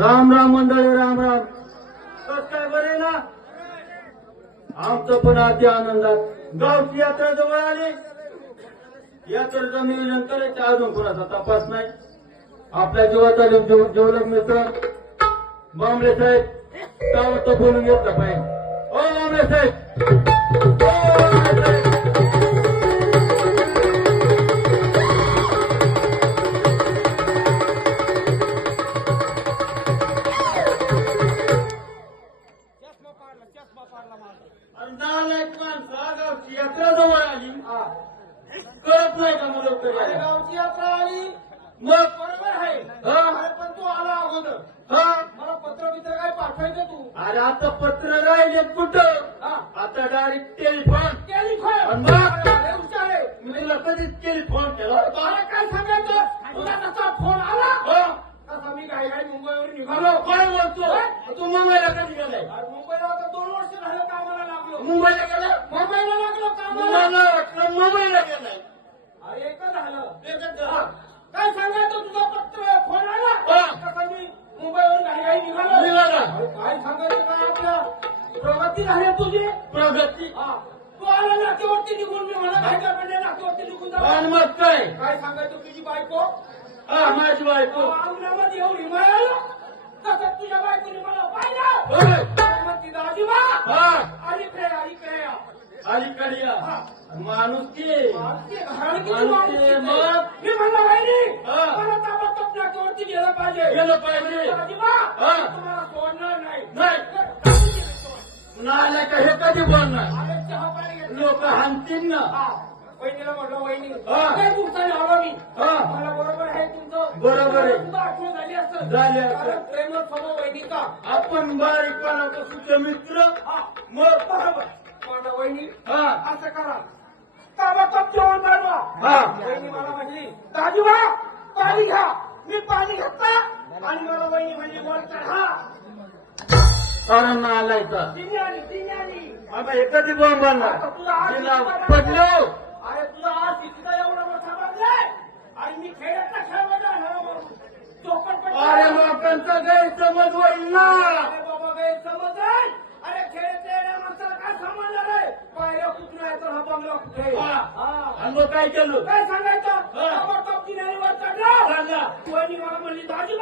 राम राम मंडळी, राम राम. कस काय बरे ना? आमचं पण अति आनंदात. गावची यात्रा जवळ आली. यात्रेचं नियोजन करायचं, अजून कोणाचा तपास नाही. आपल्या जीवाचा जीवलग मित्र बांबळे साहेब ताबडतोब बोलून घेतलं पाहिजे. ओ बांबळे साहेब, गावची यात्रा जवळ आली. कळत नाही का मला? गावची यात्रा आली मग बरोबर आहे. पण तू आला अगोदर. मला पत्र बित्र काय पाठवायचं तू? अरे आता पत्र राहिले कुठं? आता डायरेक्ट टेलिफोन. हुशार आहे. मी तुला कधीच टेलिफोन केला. मला काय सांगायचं? तुला कसा फोन आला? तसा मी काय मुंबईवरून निघालो. काय बोलतो तू? मुंबईला कधी गेलाय? मुंबईला आता 2 वर्ष झालं कामाला लागलो. मुंबईला गेला? मुंबईला लागलो कामाला. मला वाटलं मुंबईला गेलाय. अरे एकच झालं. काय सांगायचं? तुझा पत्र फोन आला. कसं मी मुंबईवरून घाई निघाला. काय सांगायचं? काय आपल्या प्रगती झाली तुझी? प्रगती? तू आला नाक्यावरती निघून. मी मला घाई पडले नाक्यावरती निघून जा. मग काय काय सांगायचं? तुझी बायको, माझी बायको अंगणामध्ये एवढी मिळालं. तसं तुझ्या बायकोने मला पाहिलं. म्हणती दाजीबा अलीकडे अलीकडे अलीकडे माणूस की मग मी म्हणलं वहिनी मला ताबडतोब नाक्यावरती गेलं पाहिजे. दाजीबा तुम्हाला सोडणार नाही. नाही का हे कधी बोलणार? लोक हाणतील ना. वहिनीला म्हटलं वहिनी काय दिवसाने आलो मी. मला बरोबर आहे तुमचं. बरोबर आहे. तुझं आठवण झाली असं झाली. प्रेमळ स्वभाव वहिनीचा. आपण बारीकपणापासूनचे मित्र. मग बरोबर माझा वहिनी असं करा ताबडतोब जेवण बनवा. वहिनी मला म्हणली दाजीबा पाणी घ्या. मी पाणी घेतलं आणि मला वहिनी म्हणली वर चढा. आलाय का? आता हे कधी बॉम्ब पडलो. अरे तुझा आज तिथं एवढा मोठा बांधलाय आणि मी खेळातला खेळवायला चोपट. अरे लोकांचा गैरसमज होईल ना. अरे बाबा गैरसमज आहे. अरे खेळातल्या येण्या माणसाला काय समजणार आहे? पायऱ्या कुठून आहे तर हा बंगला कुठे? आणि मग काय केलं? काय सांगायचं? ताबडतोब तिने वर चढला. वहिनी मला म्हणली दाजी